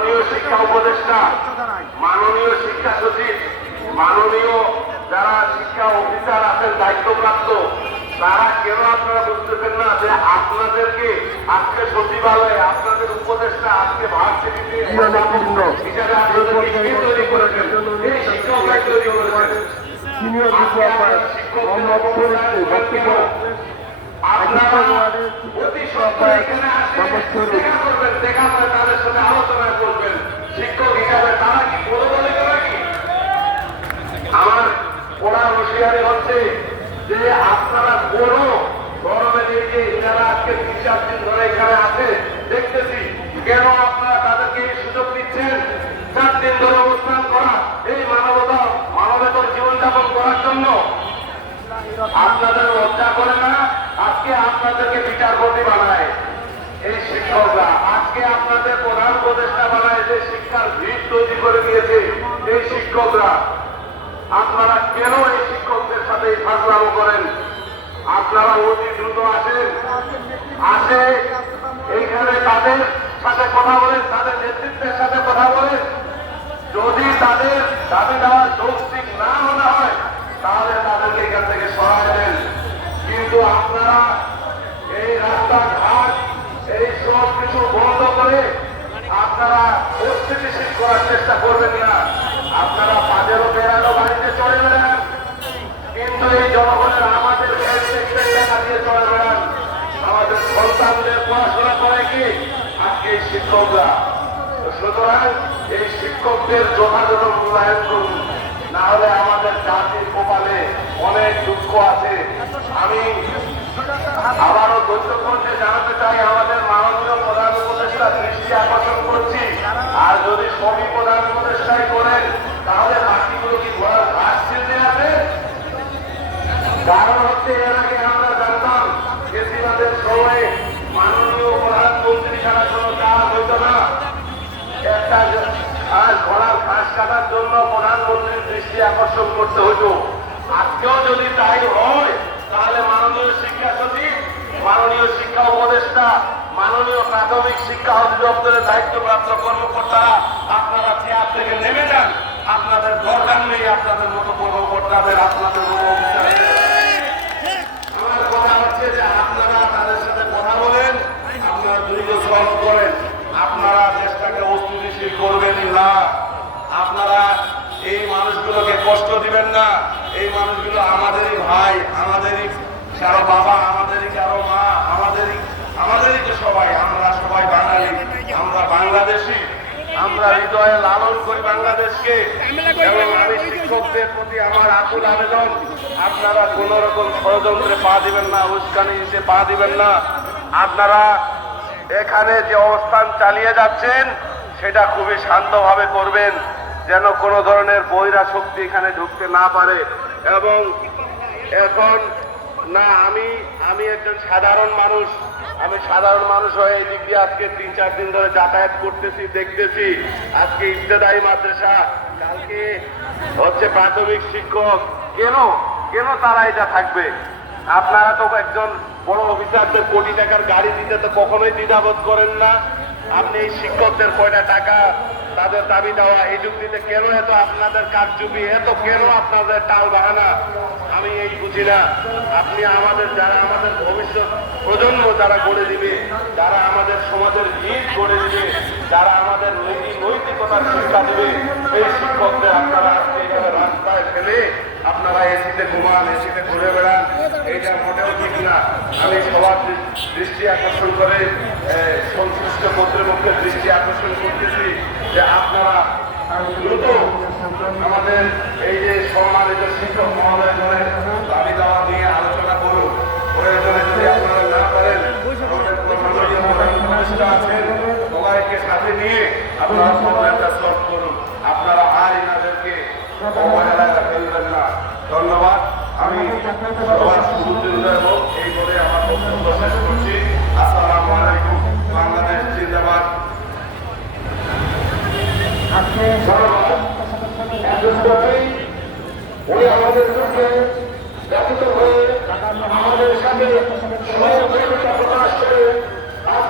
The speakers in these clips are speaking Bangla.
মাননীয় শিক্ষা উপদেষ্টা মাননীয় শিক্ষা সচিব মাননীয় যারা শিক্ষা অফিসার আছেন দায়িত্বপ্রাপ্ত তারা কেন আপনারা বুঝতেছেন না যে আপনাদেরকে আজকে সচিবালয়ে আপনাদের উপদেষ্টা আজকে ভার্সিটিতে হিসাবে আপনাদেরকে কে তৈরি করেছেন। এই শিক্ষকরাই তৈরি করেছেন। আপনারা অতি সত্তর এখানে আসেন, দেখা করবেন, দেখা করে তাদের সাথে আলোচনা করবেন। শিক্ষক হিসাবে তারা কি বলে বলে দেবে কি? আমার হুঁশিয়ারি হচ্ছে যে আপনারা কোন গরমের এই যে যারা আজকে তিন চার দিন ধরে এখানে আছে, দেখতেছি। কেন আপনারা তাদেরকে এই সুযোগ দিচ্ছেন? চার দিন ধরে অবস্থান করা, এই মানবতা, মানবেতর জীবনযাপন করার জন্য। আপনাদের লজ্জা করে না? আজকে আপনাদেরকে বিচারপতি বানায় এই শিক্ষকরা। আজকে আপনাদের প্রধান উপদেষ্টা বানায় যে শিক্ষার ভিত তৈরি করে দিয়েছে এই শিক্ষকরা। আপনারা কেন এই ফাঁসলাম করেন। আপনারা অতি দ্রুত আসেন। আসে, এইখানে তাদের সাথে কথা বলেন, তাদের নেতৃত্বের সাথে কথা বলেন। যদি তাদের দাবি দেওয়ার যৌক্তিক না মনে হয়, তাহলে তাদেরকে এখান থেকে সরাই দেন। কিন্তু আপনারা এই রাস্তাঘাট, এই সব কিছু বন্ধ করে আপনারা অস্থিতিশীল করার চেষ্টা করবেন না। আপনারা পাঁচেরও বেড়ানো বাড়িতে চলে বেড়ান। কিন্তু জনগণের আমাদের আমাদের সন্তানদের পড়াশোনা করে কি? আজকে শিক্ষকরা। সুতরাং এই শিক্ষকদের যথাযথ মূল্যায়ন করুন। না হলে আমাদের জাতির কপালে অনেক দুঃখ আছে। আমি আবারও ধৈর্য করতে জানাতে চাই আমাদের মাননীয় প্রধান উপদেষ্টা দৃষ্টি আকর্ষণ করছি আর যদি সবই প্রধান উপদেষ্টাই করেন তাহলে বাকিগুলো কি ঘোড়ার ঘাস ছিঁড়তে আছে কারণ হচ্ছে এর আগে আমরা জানতাম কেসিবাদের সময়ে তাহলে মাননীয় শিক্ষা সচিব, মাননীয় শিক্ষা উপদেষ্টা, মাননীয় প্রাথমিক শিক্ষা অধিদপ্তরের দায়িত্বপ্রাপ্ত কর্মকর্তারা আপনারা চেয়ার নেমে যান। আপনাদের দরকার নেই আপনাদের মতো কর্মকর্তাদের, আপনাদের মতো অফিসারদের আমার কথা হচ্ছে যে আপনারা তাদের সাথে কথা বলেন আপনারা দুর্গ সলভ করেন আপনারা দেশটাকে অস্থিতিশীল করবেন না আপনারা এই মানুষগুলোকে কষ্ট দিবেন না। এই মানুষগুলো আমাদেরই ভাই, আমাদেরই কারও বাবা, আমাদেরই কারও মা, আমাদেরই আমাদেরই তো সবাই। আমরা সবাই বাঙালি। আমরা বাংলাদেশি। আমরা হৃদয়ে লালন করি বাংলাদেশকে। এবং আমি শিক্ষকদের প্রতি আমার আকুল আবেদন, আপনারা কোন রকম ষড়যন্ত্রে পা দিবেন না উস্কানিতে পা দিবেন না। আপনারা এখানে যে অবস্থান চালিয়ে যাচ্ছেন, সেটা খুবই শান্তভাবে করবেন। যেন কোনো ধরনের বহিরা শক্তি এখানে ঢুকতে না পারে। এবং এখন, না, আমি আমি একজন সাধারণ মানুষ। আমি সাধারণ মানুষ হয়ে এই দিক দিয়ে আজকে তিন, চার দিন ধরে যাতায়াত করতেছি, দেখতেছি। আজকে ইবতেদায়ী মাদ্রাসা, কালকে হচ্ছে প্রাথমিক শিক্ষক। কেন? কেন তারা এটা থাকবে? আপনারা তো একজন বড় অফিসারদের কোটি টাকার গাড়ি দিতে তো কখনোই দ্বিধাবোধ করেন না। আপনি এই শিক্ষকদের কয়টা টাকা তাদের দাবি দেওয়া, এই যুক্তিতে কেন এত আপনাদের কারচুপি, এত কেন আপনাদের টাল বাহানা? আমি এই বুঝি না। আপনি আমাদের যারা আমাদের ভবিষ্যৎ প্রজন্ম যারা গড়ে দিবে, যারা আমাদের সমাজের ভিত গড়ে দিবে, যারা আমাদের নৈতিক নৈতিকতার শিক্ষা দেবে, সেই শিক্ষকদের আপনারা এখানে রাস্তায় ফেলে আপনারা এসিতে ঘুমান, এসিতে ঘুরে বেড়ান, এইটা মোটেও ঠিক না। আমি সবার দৃষ্টি আকর্ষণ করে সংশ্লিষ্ট কর্তৃপক্ষের দৃষ্টি আকর্ষণ করতেছি। যে আপনারা দ্রুত আমাদের এই যে সম্মানিত শিক্ষক মহোদয় দাবি দাওয়া নিয়ে আলোচনা করুন। প্রয়োজনে যদি আপনারা না পারেন আমাদের মাননীয় প্রধান উপদেষ্টা আছেন সবাইকে সাথে নিয়ে আপনারা প্রবলেমটা সলভ করুন আপনারা আর এনাদেরকে অবহেলায় ফেলবেন না ধন্যবাদ আমি সবার সুবিধা হোক এই বলে আমার বক্তব্য শেষ করছি আসসালামু আলাইকুম বাংলাদেশ জিন্দাবাদ আজকে উনি আমাদের পক্ষে ব্যতীত হয়ে আমাদের সাথে সহযোগিতা প্রকাশ করে আজকে তিন দিন যাবৎ আমরা এখানে বসে আছি আমাদের নতুন ভাই, আমাদের ছেলেরা, আমাদের জায়গা, আমাদের বিষয় নিয়ে ওনার বিবেক না দেওয়ায় উনি আর বিবেকের কারণায় আমাদের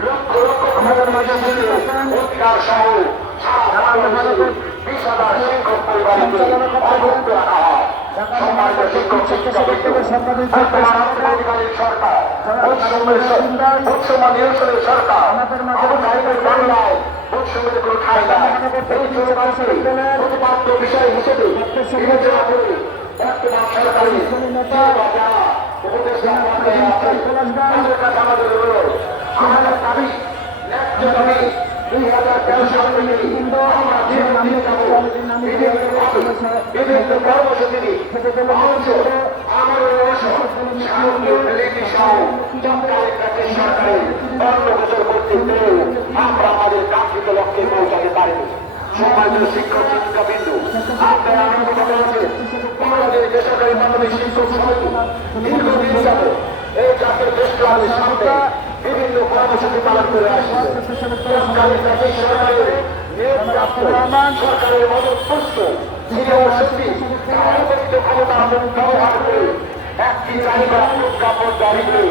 লক্ষ লক্ষ হাজার মাঝে মিলে অধিকার সহ বিশ হাজার শিক্ষক পরিবারকে অবমুক্ত রাখা হয় সম্মানিত শিক্ষক শিক্ষিকা বর্তমান সরকার বৈষম্য নিরসনের সরকার বাংলায় বৈষম্যের কোনো ঠাঁই নাই এই চলমানকে প্রতিপাদ্য বিষয় হিসেবে বিবেচনা করে বর্তমান তাদের কাছে আমাদের আমাদের দাবি ন্যায্য দাবি কর্মসূচি আমাদের চট্টগ্রামের কাছে সরকারের অন্নগোচর করতে পেরেও আমরা আমাদের কাঙ্ক্ষিত লক্ষ্যে পৌঁছাতে পারিনি সম্মানিত শিক্ষক শিক্ষা বিন্দু আপনারা আনন্দিত হয়েছে বাংলাদেশ বেসরকারি প্রাথমিক শিক্ষক সমিতি দীর্ঘদিন যাবত এই জাতির দেশপ্রাণের সামনে বিভিন্ন কর্মসূচি পালন করে আসছে তৎকালীন ব্রিটিশ সরকারের সরকারের মদত পুষ্ট সিনিয়র অতিরিক্ত ক্ষমতা ব্যবহার করে একটি চাহিদা প্রজ্ঞাপন জারি করে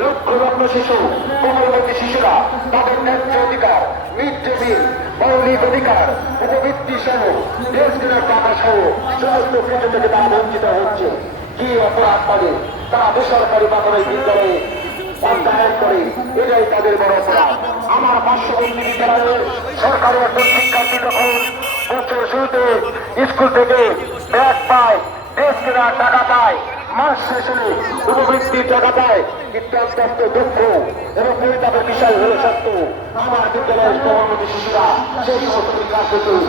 লক্ষ লক্ষ শিশু, কোমলবতী শিশুরা, তাদের ন্যায্য অধিকার মিড ডে মিল মৌলিক অধিকার, উপবৃত্তি সহ দেশ কেনার টাকা সহ সমস্ত কিছু থেকে তারা বঞ্চিত হচ্ছে। কি অপরাধ করে? তারা বেসরকারি প্রাথমিক বিদ্যালয়ে অধ্যয়ন করে। এটাই তাদের বড় অপরাধ। আমার পার্শ্ববর্তী বিদ্যালয়ের সরকারি একজন শিক্ষার্থী যখন বছর শুরুতে স্কুল থেকে ব্যাগ পায়, দেশ কেনার টাকা পায় মাস শেষে উপবৃত্তির টাকা পায় অত্যন্ত দুঃখ এবং পরিতাপের বিষয় হলো সত্য। আমার বিদ্যালয়ের কর্মী শিশুরা সেই সমস্ত কার্যক্রম